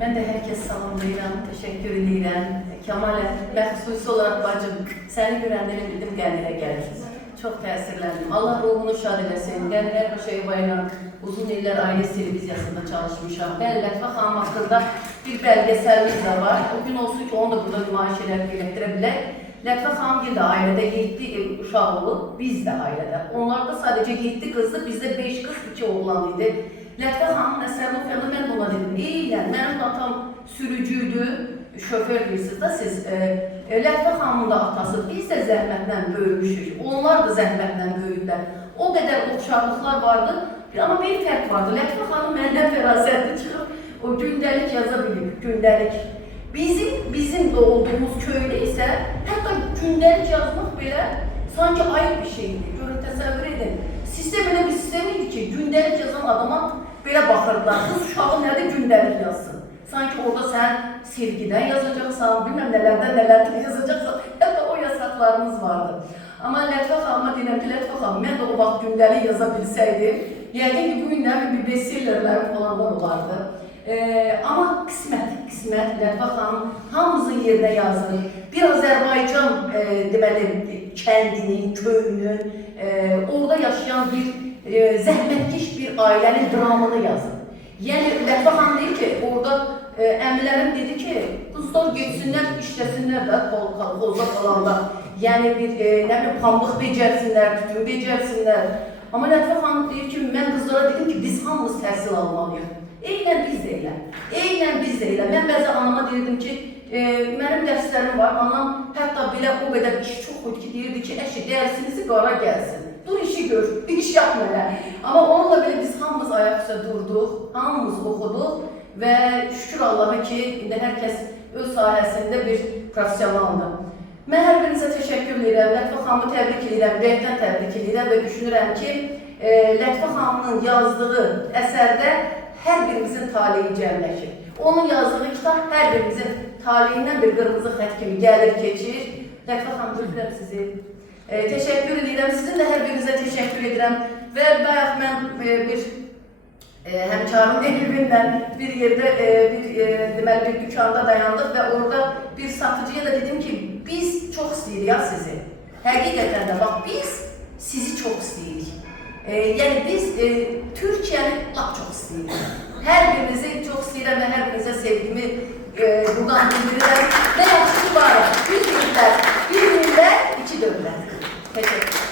Mən də hər kəs salamlayıram, təşəkkür edirəm. Kəmalə, mən xüsusi olaraq bacım, səni görəndə bildim qəlbinə gəlir. Çox təsirləndim. Allah ruhunu şad eləsin. Qəlblər Hüseyin ilə uzun illər ailə televiziyasında çalışmışam. Bəli, Lətifə xanım haqqında bir bəlgəsəlimiz də var. O gün olsun ki, onu da burada nümayiş elətdirə bilək. Lətifə xanım da ailədə 7 uşaq olub, biz də ailədə. Onlarda sadəcə 7 qızdı, bizdə 5 qız, 2 oğlan idi. Lətifə xanımın əsərini oxuyanda mən ona dedim, eylən, mənim atam sürücüydü, şoför deyirsiniz da siz. Lətifə xanımın da atası, biz də zəhmətlə böyümüşük, onlar da zəhmətlə böyüdülər. O qədər oxşarlıqlar vardı, amma bir fərq vardı. Lətifə xanım məndən fərasətli çıxıb, o gündəlik yaza bilib, gündəlik. Bizim doğulduğumuz köydə isə hətta gündəlik yazmaq belə sanki ayıb bir şeydir. Görün, təsəvvür edin. Sistem elə bir sistem idi ki, gündəlik yazan adama belə baxırdılar. Qız uşağı nədir gündəlik yazsın? Sanki orada sən sevgidən yazacaqsan, bilməm nələrdən yazacaqsan. Hətta o yasaqlarımız vardı. Amma Lətifə xanıma deyirəm ki, Lətifə xanım, mən də o vaxt gündəlik yaza bilsəydim, yəqin ki, bugün bir bestsellerlərim falanlar olardı. Amma qismət, Lətifə xanım hamımızın yerinə yazır. Bir Azərbaycan deməli, kəndinin, köyünün, orada yaşayan bir zəhmətkeş bir ailənin dramını yazır. Yəni, Lətifə xanım deyir ki, orada əmilərim dedi ki, qızlar geçsinlər, işləsinlər də kolxozda qalanda. Yəni, bir pambıq becərsinlər, tütün becərsinlər. Amma Lətifə xanım deyir ki, mən qızlara dedim ki, biz hamımız təhsil almalıyıq. Eynən biz də elə, eynən biz də elə. Mən bəzə anama deyirdim ki, mənim dərslərim var, anam hətta belə o qədər iş çox idi ki, deyirdi ki, əşi, dərsinizi qara gəlsin. Dur işi gör, iş yapma elə. Amma onunla belə biz hamımız ayaq üstə durduq, hamımız oxuduq və şükür Allaha ki, indi hər kəs öz sahəsində bir professionaldır. Mən hər birinizə təşəkkür edirəm, Lətifə xanımı təbrik edirəm, ürəkdən təbrik edirəm və düşünürəm ki, Lətifə xanımın yazdığı əsərdə hər birimizin taleyi cəmləşir. Onun yazdığı kitab hər birimizin taleyindən bir qırmızı xət kimi gəlir, keçir. Lətifə xanım, görürəm sizi. Təşəkkür edirəm, sizin də hər birinizə təşəkkür edirəm. Və bayaq mən bir həmkarım evindən bir yerdə, deməli, bir dükanda dayandıq və orada bir satıcıya da dedim ki, biz çox istəyirik ya sizi. Həqiqətən də, bax, biz sizi çox istəyirik. Yəni, biz Türkiyəni lap çox istəyirik. Hər birinizi çox istəyirəm və hər birinizə sevgimi buradan bildirirəm. Və yaxşı ki, var, bir millət, iki dövlət. Təşəkkür.